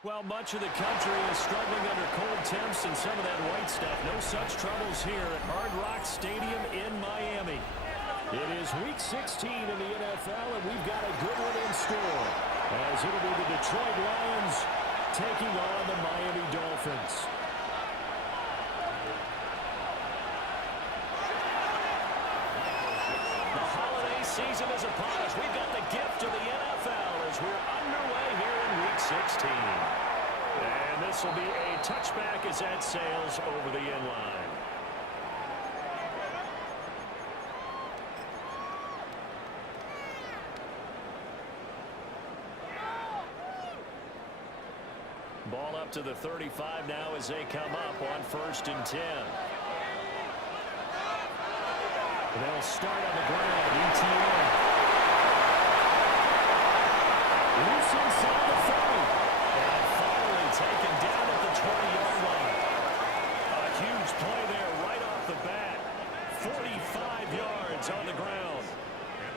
Well, much of the country is struggling under cold temps and some of that white stuff. No such troubles here at Hard Rock Stadium in Miami. It is Week 16 in the NFL, and we've got a good one in store, as it'll be the Detroit Lions taking on the Miami Dolphins. The holiday season is upon us. We've got the gift of the NFL as we're underway here in Week 16. And this will be a touchback as that sails over the end line. Ball up to the 35 now as they come up on 1st and 10. They'll start on the ground. ETN. Loose inside the 30. And finally taken down at the 20-yard line. A huge play there right off the bat. 45 yards on the ground.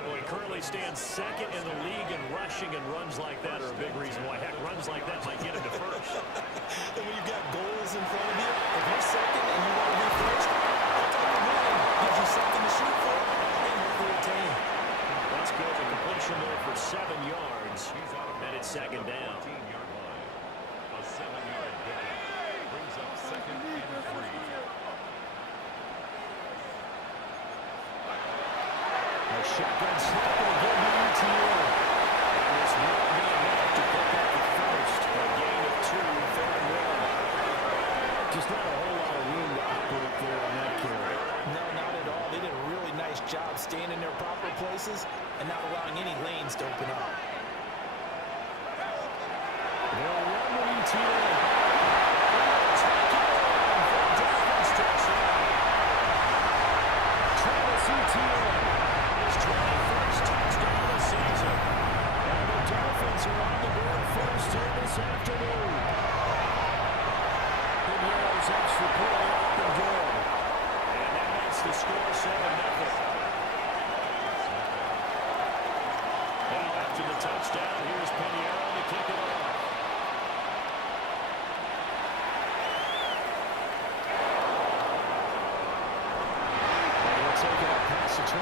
Well, he currently stands second in the league in rushing, and runs like that are a big reason why. Heck, runs like that might get him to first. And when you've got goals in front of you, if you're second and you want to be first, that type of running gives you something to shoot for and hopefully retain. That's good. The completion there for 7 yards. And it's second down. A 7-yard pickup brings up 2nd and 3. A shotgun snap and again to ETN. And it's not good enough to pick up the first. A gain of 2, 3rd and 1. Just not a whole lot of room to operate there on that carry. No, not at all. They did a really nice job staying in their proper places and not allowing any lanes to open up. They'll run with ETN. Travis Etienne. His 21st touchdown of the season. And the Dolphins are on the board first here this afternoon. The Narrows extra point up and good. And that makes the score 7-0. Now after the touchdown, here's Pinheiro to kick it off. And he'll take it up past the 25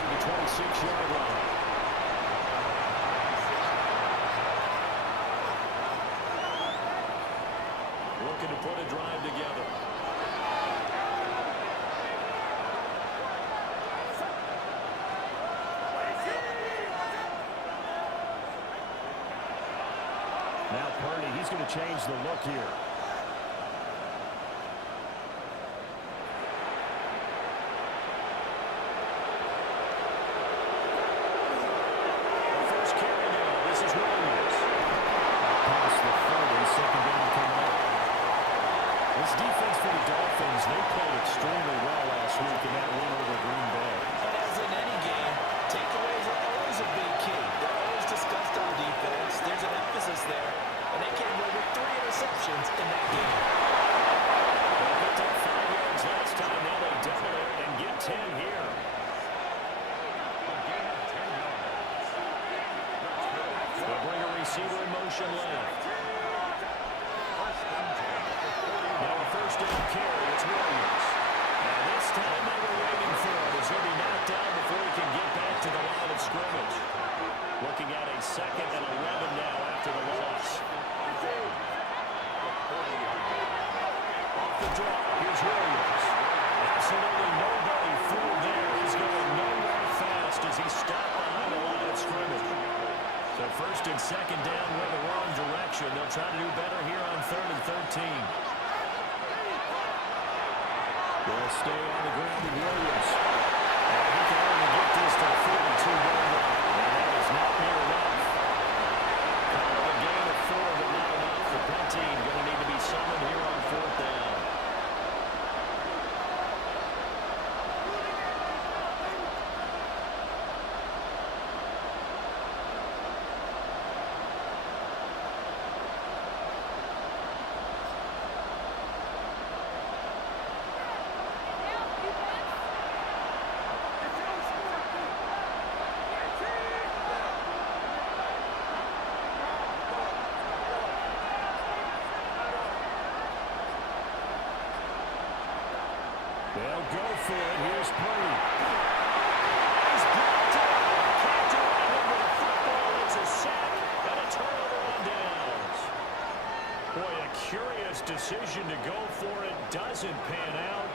to the 26-yard line. Looking to put a drive together. Now Purdy, he's going to change the look here. The first carry now. This is Williams. Past the 40, second down coming up. This defense for the Dolphins, they played extremely well last week in that win over Green Bay. But as in any game, takeaways are always a big key. They're always discussed on defense. There's an emphasis there. And they came away with 3 interceptions in that game. They picked up 5 yards last time. Now they double it and get 10 here. They'll bring a receiver in motion left. Now a first down carry. It's Williams. And this time they were waiting for it as he'll be knocked down before he can get back to the line of scrimmage. Looking at a 2nd and 11 now after the loss. Off the draw, here's Williams. Absolutely nobody fooled there. He's going nowhere fast as he stopped behind the line of scrimmage. So 1st and 2nd down went the wrong direction. They'll try to do better here on 3rd and 13. They'll stay on the ground with Williams. And he can only get this to the 42-yard line. And that is not near enough. Kind of a gain of 4, but not enough. The punt team going to need to be summoned here on 4th down. They'll go for it. Here's Purdy. He's blocked it. Can't do anything with the football. It's a sack and a turnover on downs. Boy, a curious decision to go for it. Doesn't pan out.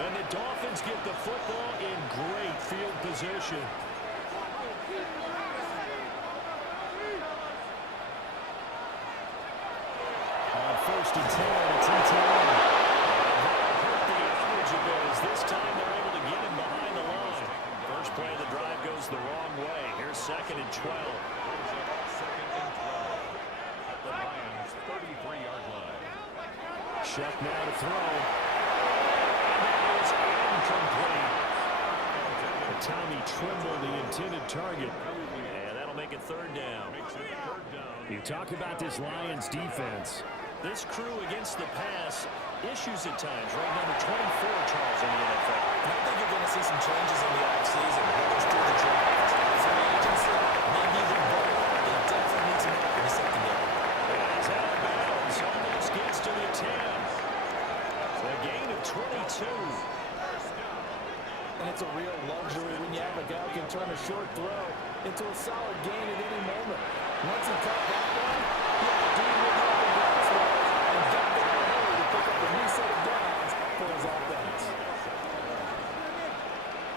And the Dolphins get the football in great field position. On 1st and 10, it's ETN. That'll hurt the average a bit as this time they're able to get him behind the line. First play of the drive goes the wrong way. Here's 2nd and 12. Second and 12 at the Lions' 33-yard line. Shuck now to throw. And that is incomplete. Tommy Tremble, the intended target. And that'll make it 3rd down. Makes it 3rd down. You talk about this Lions defense. This crew against the pass, issues at times. Right, number 24, Charles, in the NFL. I think you're going to see some changes in the offseason. Whether it's through the draft, free agency, maybe even both. They definitely need some help in the secondary. It's out of bounds. Almost gets to the 10. A gain of 22. And it's a real luxury when you have a guy who can turn a short throw into a solid gain at any moment. Once he caught that one, he had to do what the other guys were and got there in a hurry to pick up a new set of downs for his offense.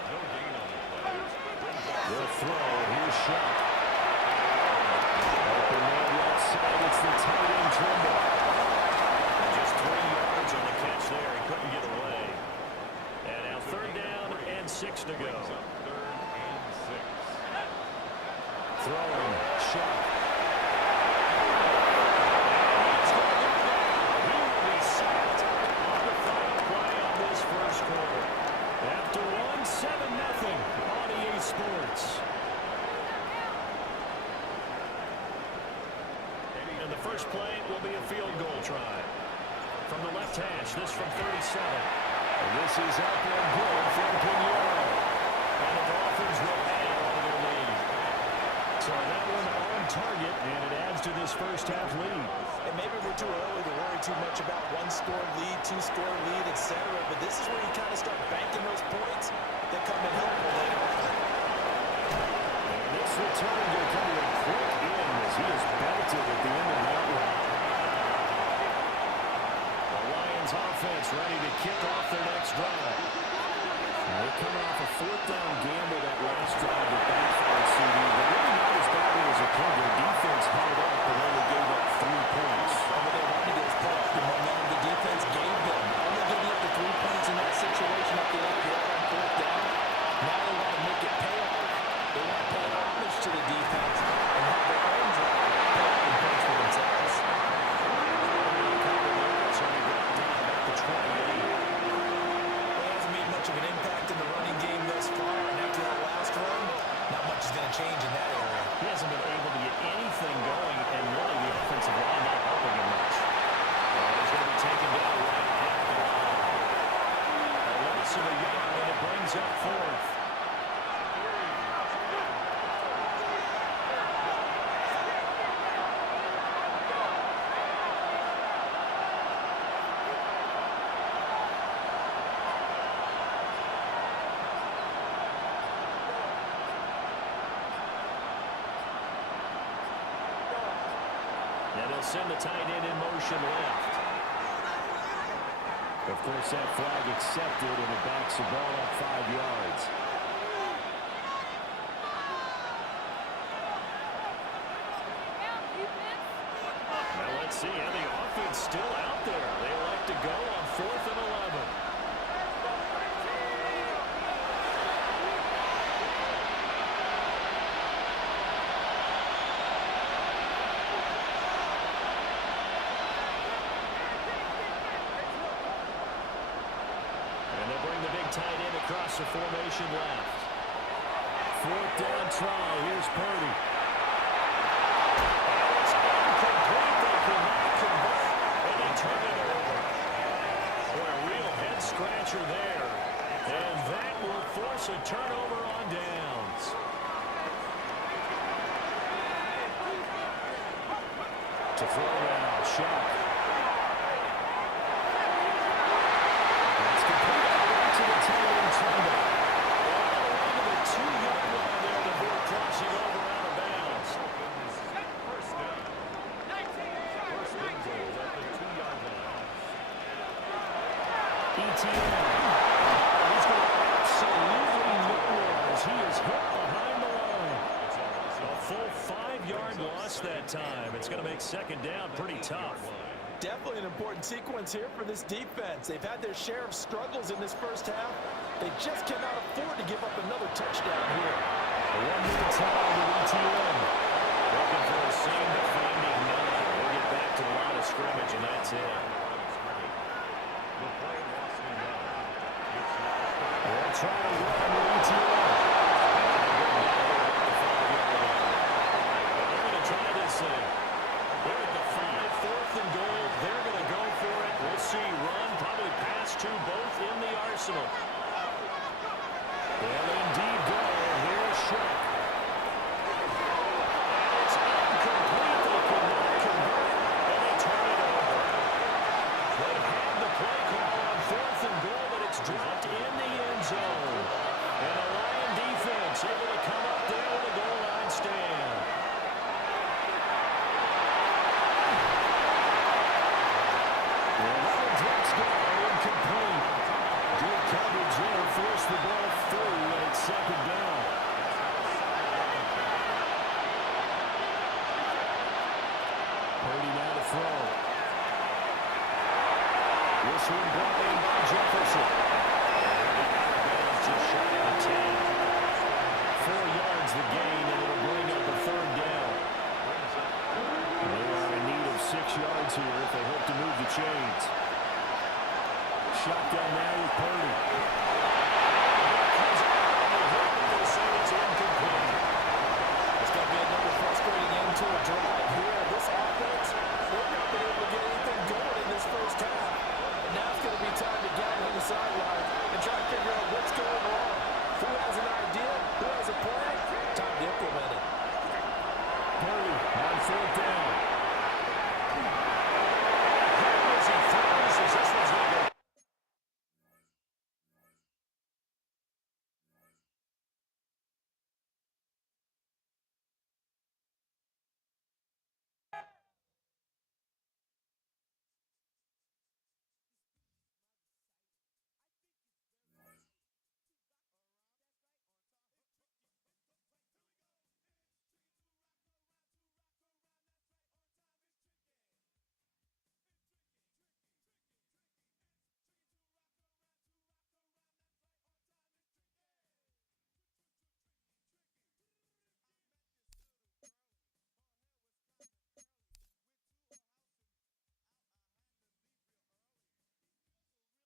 No gain on the play. The throw. Here's Shuck. Open man left side. It's the tight end Tremble. Just 3 yards on the catch there. He couldn't get away. And now 3rd down and 6 to go. Brings up 3rd and 6. Throwing. Shuck. After 7-0 on EA Sports. And the first play will be a field goal try. From the left hash, this from 37. And this is up and good from Pinheiro. And the Dolphins will add on their lead. So that one on target, and it adds to this first half lead. And maybe we're too early to worry too much about one-score lead, two-score lead, etc. But this is where you kind of start banking those points that come in helpful later on. And this return will come to a quick end as he is belted at the end of the outright. The Lions offense ready to kick off their next drive. They're coming off a 4th down gamble that last drive that backfired CD. But really not as badly as it could. Their defense held up and only gave up 3 points. What they wanted is put up the momentum the defense gave them. Only giving up the 3 points in that situation at the APR on 4th down. Now they want to make it pay off. They want to pay homage to the defense and have their own drive pay off in points for themselves. It hasn't made much of an impact in the running game thus far, and after that last run, not much is going to change in that area. He hasn't been able to get anything going, and really the offensive line not helping him much. He's going to be taken down right at the line. A loss of a yard, and it brings up 4th. And they'll send the tight end in motion left. Of course, that flag accepted, and it backs the ball up 5 yards. Now let's see how the offense still out there. They elect to go on 4th and 11. Tight end across the formation left. 4th down try. Here's Purdy. It's incomplete. They cannot convert, and they turn it over. Boy, a real head scratcher there. And that will force a turnover on downs. To throw now, Shuck. That's complete all the way to the ETN. He's going absolutely nowhere as he is hit behind the line. A full 5-yard loss that time. It's going to make second down pretty tough. Definitely an important sequence here for this defense. They've had their share of struggles in this first half. They just cannot afford to give up another touchdown here. 1 minute time with ETN. Looking for a seam defending none. We'll get back to the line of scrimmage, and that's it. The play lost me now. They'll try to run with ETN. They're going to try this thing. They're at the 5, 4th and goal. They're going to go for it. We'll see run, probably pass to both in the arsenal. They'll indeed go. Here's Shrek. It's incomplete. They could not convert it, and they turn it over. They had the play call on 4th and goal, but it's dropped in the end zone. And the Lion defense able to come up there with a goal line stand. Incomplete. Good coverage there. Forced the ball through, and it's second down. Purdy now to throw. This one brought in by Jefferson. Just shy of 10. 4 yards the gain, and it'll bring up a 3rd down. They are in need of 6 yards here if they hope to move the chains. Shotgun now with Purdy.